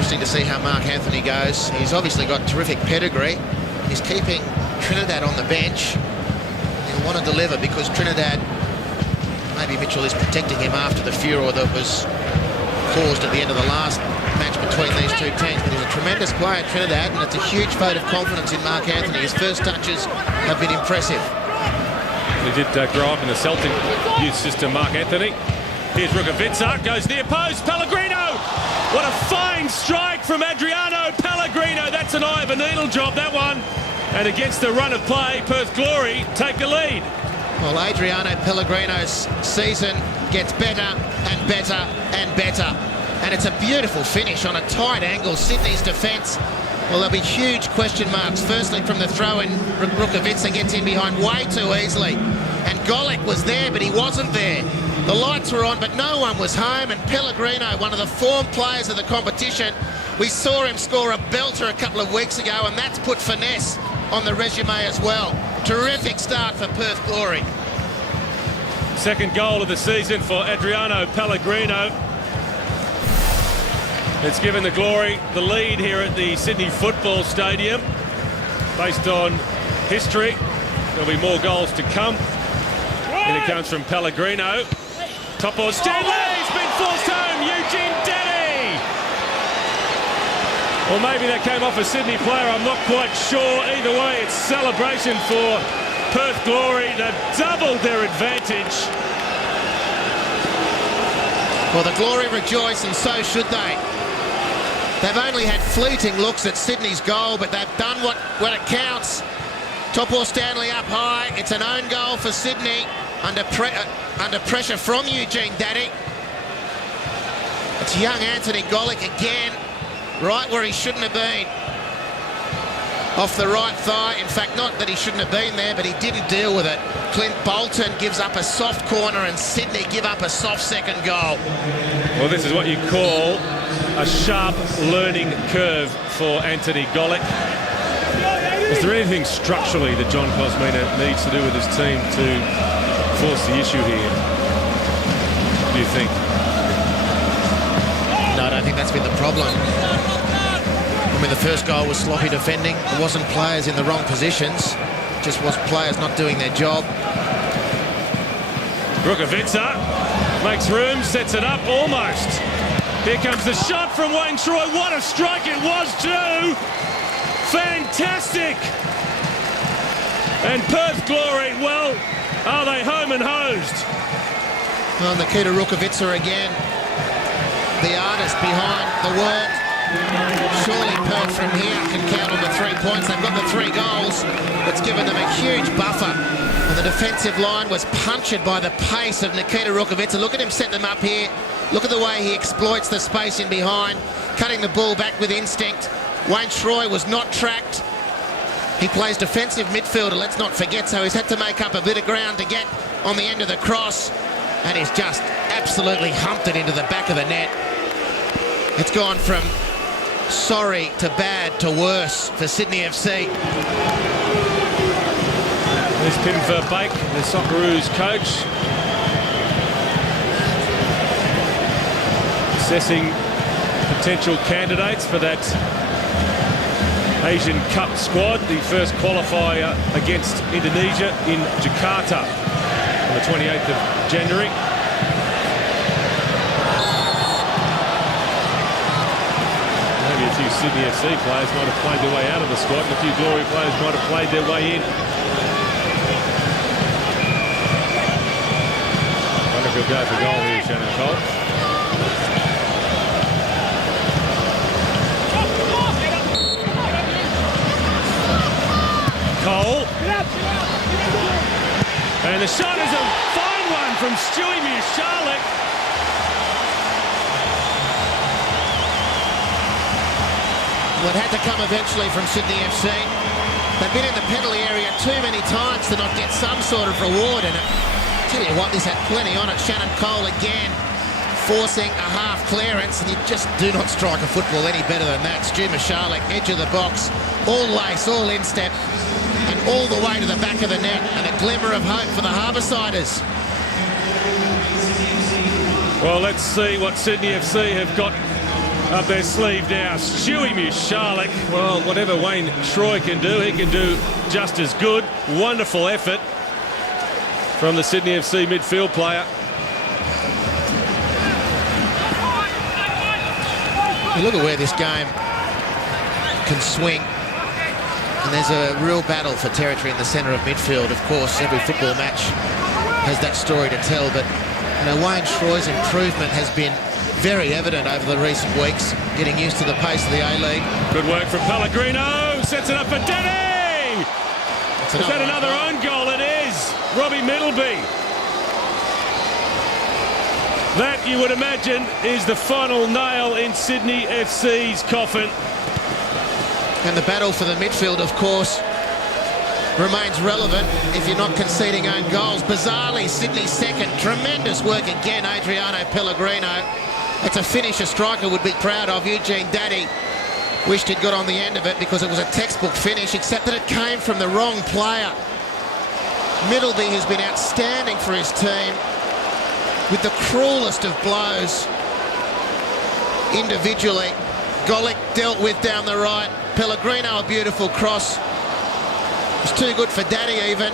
interesting to see how Mark Anthony goes. He's obviously got terrific pedigree. He's keeping Trinidad on the bench. He'll want to deliver because Trinidad, maybe Mitchell is protecting him after the furor that was caused at the end of the last match between these two teams. But he's a tremendous player, Trinidad, and it's a huge vote of confidence in Mark Anthony. His first touches have been impressive. He did grow up in the Celtic youth system, Mark Anthony. Here's Rukavica, goes near post, Pellegrino! What a fine strike from Adriano Pellegrino. That's an eye of a needle job, that one. And against the run of play, Perth Glory take the lead. Well, Adriano Pellegrino's season gets better and better and better. And it's a beautiful finish on a tight angle. Sydney's defence, well, there'll be huge question marks. Firstly, from the throw-in, Rukavica gets in behind way too easily. And Golic was there, but he wasn't there. The lights were on, but no one was home. And Pellegrino, one of the form players of the competition, we saw him score a belter a couple of weeks ago, and that's put finesse on the resume as well. Terrific start for Perth Glory. Second goal of the season for Adriano Pellegrino. It's given the Glory the lead here at the Sydney Football Stadium. Based on history, there'll be more goals to come. And it comes from Pellegrino. Topo Stanley has been forced home. Eugene Denny. Or maybe that came off a Sydney player. I'm not quite sure. Either way, it's celebration for Perth Glory. They've doubled their advantage. Well, the Glory rejoice, and so should they. They've only had fleeting looks at Sydney's goal, but they've done what it counts. Topo Stanley up high. It's an own goal for Sydney under pressure from Eugene Denny. It's young Anthony Golic again, right where he shouldn't have been. Off the right thigh. In fact, not that he shouldn't have been there, but he didn't deal with it. Clint Bolton gives up a soft corner and Sydney give up a soft second goal. Well, this is what you call a sharp learning curve for Anthony Golic. Is there anything structurally that John Kosmina needs to do with his team to force the issue here, do you think? No, I don't think that's been the problem. I mean, the first goal was sloppy defending. It wasn't players in the wrong positions. It just was players not doing their job. Rukavica makes room, sets it up almost. Here comes the shot from Wayne Troy. What a strike it was too! Fantastic! And Perth Glory, well, are they home and hosed? Well, Nikita Rukavica again, the artist behind the work. Surely Perth from here can count on the 3 points. They've got the 3 goals. It's given them a huge buffer. And the defensive line was punctured by the pace of Nikita Rukavica. Look at him set them up here. Look at the way he exploits the space in behind, cutting the ball back with instinct. Wayne Troy was not tracked. He plays defensive midfielder, let's not forget, so he's had to make up a bit of ground to get on the end of the cross, and he's just absolutely humped it into the back of the net. It's gone from sorry to bad to worse for Sydney FC. There's Pim Verbeek, the Socceroos coach, assessing potential candidates for that Asian Cup squad, the first qualifier against Indonesia in Jakarta on the 28th of January. Maybe a few Sydney FC players might have played their way out of the squad, and a few Glory players might have played their way in. I wonder if he'll go for goal here, Shannon Cole. Cole. And the shot is a fine one from Stewie Michalik. Well, it had to come eventually from Sydney FC. They've been in the penalty area too many times to not get some sort of reward in it. Tell you what, this had plenty on it. Shannon Cole again forcing a half clearance, and you just do not strike a football any better than that. Stu Michalik, edge of the box, all lace, all instep, and all the way to the back of the net, and a glimmer of hope for the Harboursiders. Well, let's see what Sydney FC have got up their sleeve now. Stewie Mushalik. Well, whatever Wayne Troy can do, he can do just as good. Wonderful effort from the Sydney FC midfield player. You look at where this game can swing, and there's a real battle for territory in the centre of midfield. Of course, every football match has that story to tell, but Wayne Troy's improvement has been very evident over the recent weeks, getting used to the pace of the A-League. Good work from Pellegrino, sets it up for Denny! Is that another own goal? It is! Robbie Middleby. That, you would imagine, is the final nail in Sydney FC's coffin. And the battle for the midfield, of course, remains relevant if you're not conceding own goals. Bizarrely, Sydney second. Tremendous work again, Adriano Pellegrino. It's a finish a striker would be proud of. Eugene Daddy wished he'd got on the end of it because it was a textbook finish, except that it came from the wrong player. Middleby has been outstanding for his team, with the cruelest of blows individually. Golic dealt with down the right. Pellegrino, a beautiful cross. It's too good for Daddy even.